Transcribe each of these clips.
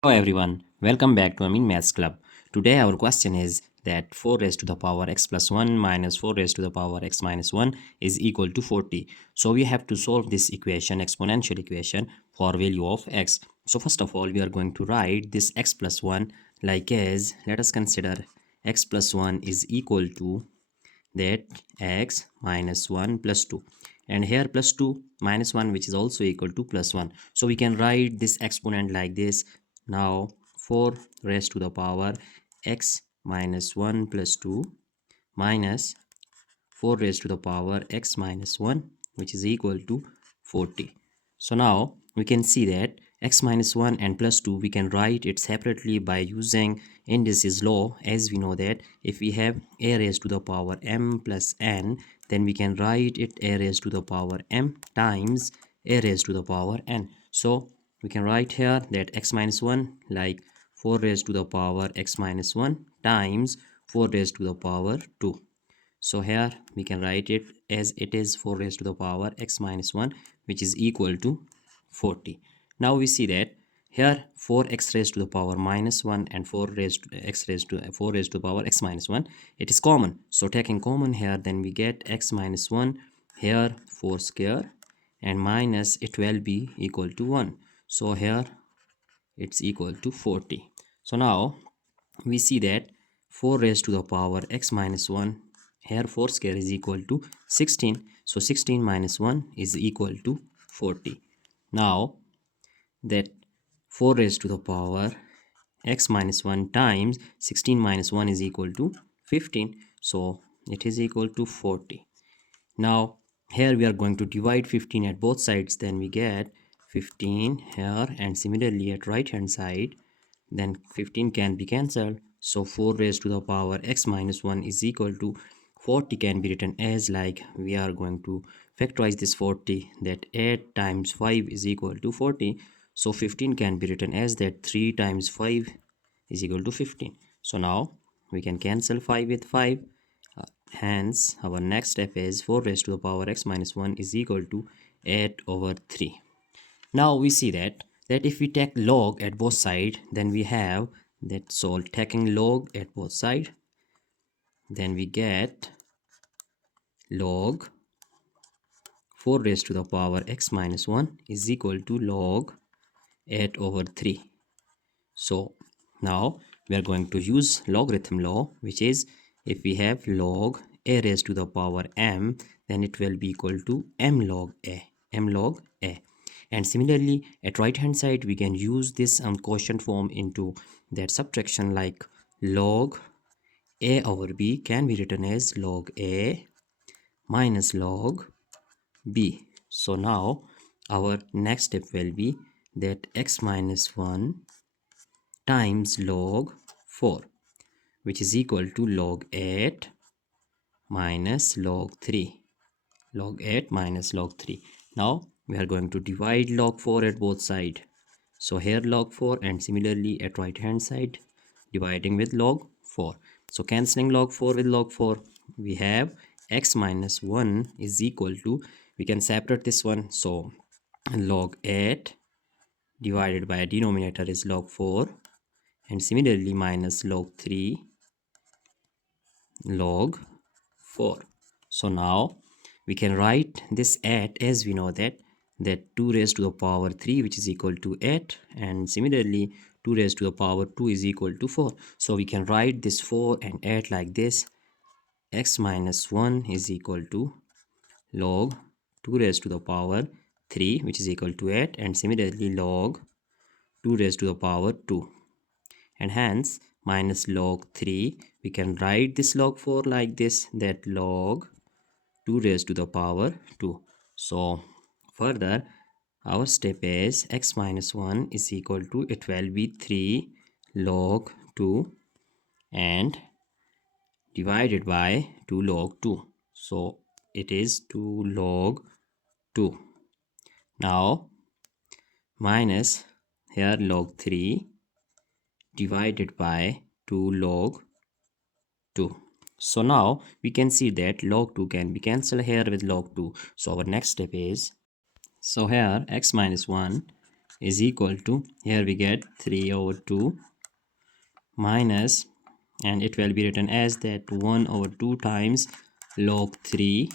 Hello everyone, welcome back to Amin Maths Club. Today our question is that 4 raised to the power x plus 1 minus 4 raised to the power x minus 1 is equal to 40. So we have to solve this equation, exponential equation, for value of x. So first of all, we are going to write this x plus 1 like as, let us consider x plus 1 is equal to that x minus 1 plus 2, and here plus 2 minus 1, which is also equal to plus 1. So we can write this exponent like this. Now 4 raised to the power x minus 1 plus 2 minus 4 raised to the power x minus 1, which is equal to 40. So now we can see that x minus 1 and plus 2, we can write it separately by using indices law, as we know that if we have a raised to the power m plus n, then we can write it a raised to the power m times a raised to the power n. So we can write here that x minus 1 like 4 raised to the power x minus 1 times 4 raised to the power 2. So here we can write it as it is 4 raised to the power x minus 1, which is equal to 40. Now we see that here 4x raised to the power minus 1 and 4 raised to x raised to 4 raised to the power x minus 1, it is common. So taking common here, then we get x minus 1 here 4 square, and minus it will be equal to 1. So here it's equal to 40. So now we see that 4 raised to the power x minus 1, here 4 square is equal to 16. So 16 minus 1 is equal to 40. Now that 4 raised to the power x minus 1 times 16 minus 1 is equal to 15. So it is equal to 40. Now here we are going to divide 15 at both sides, then we get 15 here, and similarly at right hand side, then 15 can be cancelled. So 4 raised to the power x minus 1 is equal to 40 can be written as, like, we are going to factorize this 40, that 8 times 5 is equal to 40. So 15 can be written as that 3 times 5 is equal to 15. So now we can cancel 5 with 5. Hence our next step is 4 raised to the power x minus 1 is equal to 8 over 3. Now we see that if we take log at both sides, then we have that, so taking log at both sides, then we get log 4 raised to the power x minus 1 is equal to log 8 over 3. So now we are going to use logarithm law, which is if we have log a raised to the power m, then it will be equal to m log a, m log a. And similarly at right hand side, we can use this quotient form into that subtraction, like log a over b can be written as log a minus log b. So now our next step will be that x minus 1 times log 4, which is equal to log 8 minus log 3. Log 8 minus log 3. Now we are going to divide log 4 at both sides. So here log 4, and similarly at right hand side dividing with log 4. So cancelling log 4 with log 4, we have x minus 1 is equal to, we can separate this one. So log 8 divided by a denominator is log 4, and similarly minus log 3 log 4. So now we can write this 8 as we know that 2 raised to the power 3, which is equal to 8, and similarly 2 raised to the power 2 is equal to 4. So we can write this 4 and 8 like this. X minus 1 is equal to log 2 raised to the power 3, which is equal to 8, and similarly log 2 raised to the power 2, and hence minus log 3. We can write this log 4 like this, that log 2 raised to the power 2. So further our step is x minus 1 is equal to, it will be 3 log 2 and divided by 2 log 2. So it is 2 log 2. Now minus here log 3 divided by 2 log 2. So now we can see that log 2 can be cancelled here with log 2. So our next step is, so here x minus 1 is equal to, here we get 3 over 2 minus, and it will be written as that 1 over 2 times log 3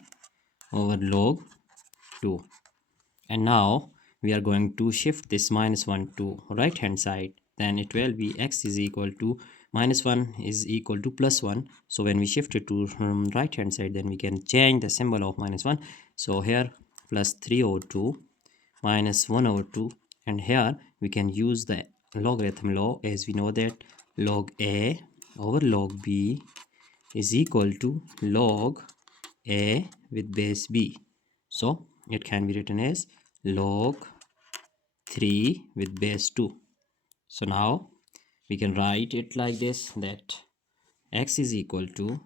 over log 2. And now we are going to shift this minus 1 to right hand side. Then it will be x is equal to minus 1 is equal to plus 1. So when we shift it to right hand side, then we can change the symbol of minus 1. So here plus 3 over 2 minus 1 over 2, and here we can use the logarithm law, as we know that log a over log b is equal to log a with base b. So it can be written as log 3 with base 2. So now we can write it like this, that x is equal to,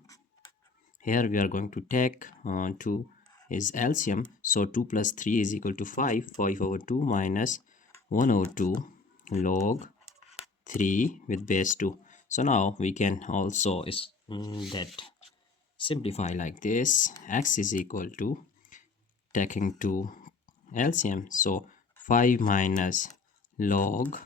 here we are going to take 2 is LCM, so 2 plus 3 is equal to 5 over 2 minus 1 over 2 log 3 with base 2. So now we can also that simplify like this, x is equal to, taking 2 LCM, so 5 minus log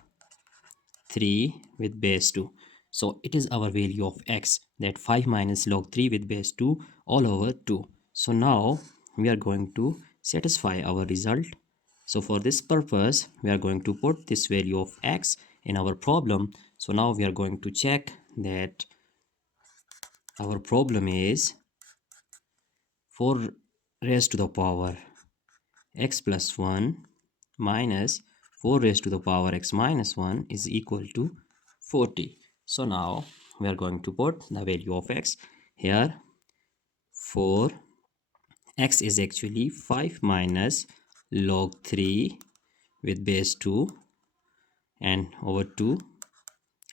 3 with base 2. So it is our value of x, that 5 minus log 3 with base 2 all over 2. So now we are going to satisfy our result. So for this purpose, we are going to put this value of x in our problem. So now we are going to check that our problem is 4 raised to the power x plus 1 minus 4 raised to the power x minus 1 is equal to 40. So now we are going to put the value of x here. For x is actually 5 minus log 3 with base 2 and over 2.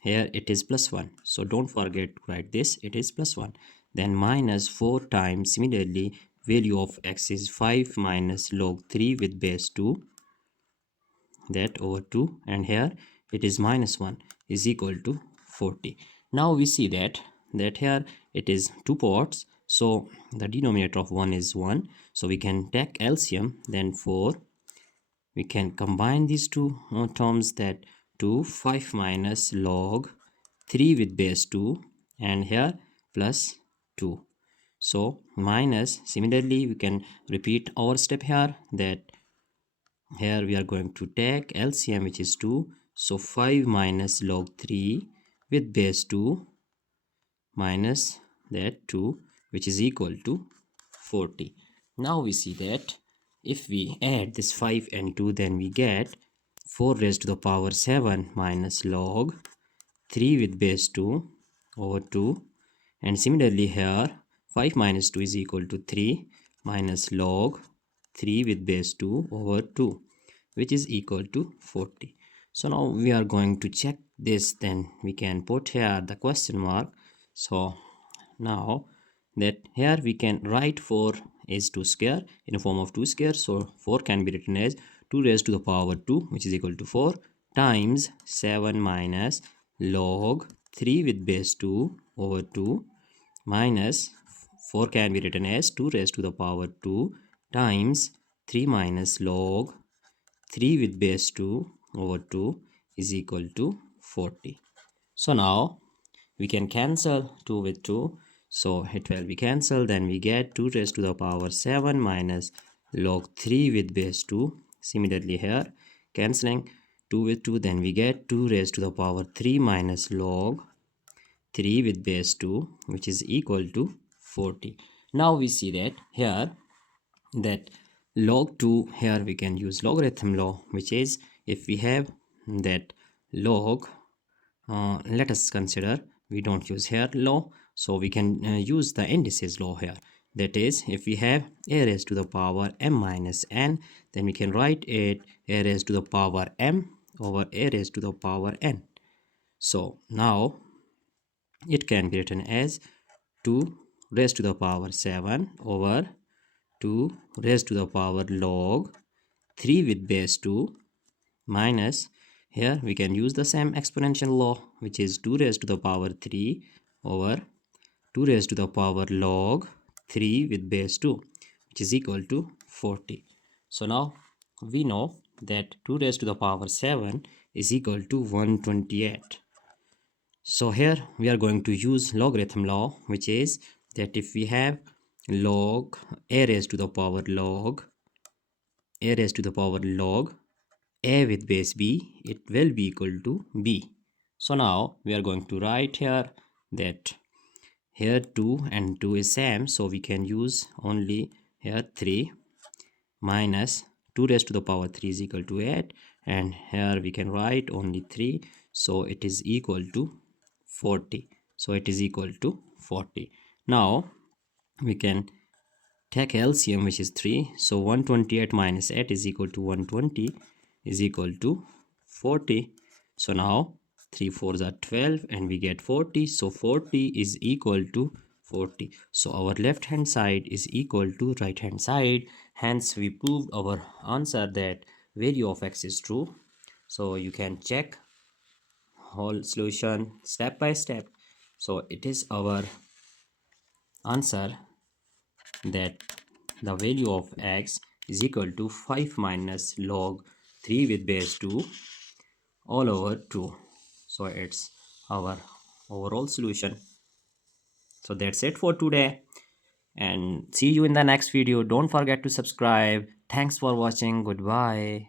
Here it is plus 1. So don't forget to write this, it is plus 1. Then minus 4 times, similarly value of x is 5 minus log 3 with base 2, that over 2, and here it is minus 1 is equal to 40. Now we see that here it is 2 parts, so the denominator of 1 is 1, so we can take LCM. Then 4, we can combine these two terms, that 2 5 minus log 3 with base 2, and here plus 2. So minus, similarly we can repeat our step here, that here we are going to take LCM, which is 2. So 5 minus log 3 with base 2 minus that 2, which is equal to 40. Now we see that if we add this 5 and 2, then we get 4 raised to the power 7 minus log 3 with base 2 over 2. And similarly here 5 minus 2 is equal to 3 minus log 3 with base 2 over 2, which is equal to 40. So now we are going to check this, then we can put here the question mark. So now that here we can write 4 is 2 square in the form of 2 square. So 4 can be written as 2 raised to the power 2, which is equal to 4, times 7 minus log 3 with base 2 over 2, minus 4 can be written as 2 raised to the power 2 times 3 minus log 3 with base 2 over 2 is equal to 40. So now we can cancel 2 with 2. So it will be cancelled. Then we get 2 raised to the power 7 minus log 3 with base 2. Similarly here, cancelling 2 with 2, then we get 2 raised to the power 3 minus log 3 with base 2, which is equal to 40. Now we see that here, that log 2, here we can use logarithm law, which is if we have that log, let us consider we don't use here law, so we can use the indices law here. That is, if we have a raised to the power m minus n, then we can write it a raised to the power m over a raised to the power n. So now it can be written as 2 raised to the power 7 over 2 raised to the power log 3 with base 2, minus, here we can use the same exponential law, which is 2 raised to the power 3 over 2 raised to the power log 3 with base 2, which is equal to 40. So now we know that 2 raised to the power 7 is equal to 128. So here we are going to use logarithm law, which is that if we have log a raised to the power log a raised to the power log a with base b, it will be equal to b. So now we are going to write here that here 2 and 2 is same, so we can use only here 3 minus 2 raised to the power 3 is equal to 8, and here we can write only 3, so it is equal to 40. So it is equal to 40. Now we can take LCM, which is 3, so 128 minus 8 is equal to 120 is equal to 40. So now 3 4s are 12 and we get 40, so 40 is equal to 40. So our left hand side is equal to right hand side, hence we proved our answer that value of x is true. So you can check whole solution step by step. So it is our answer that the value of x is equal to 5 minus log 3 with base 2 all over 2. So it's our overall solution. So that's it for today, and see you in the next video. Don't forget to subscribe. Thanks for watching. Goodbye.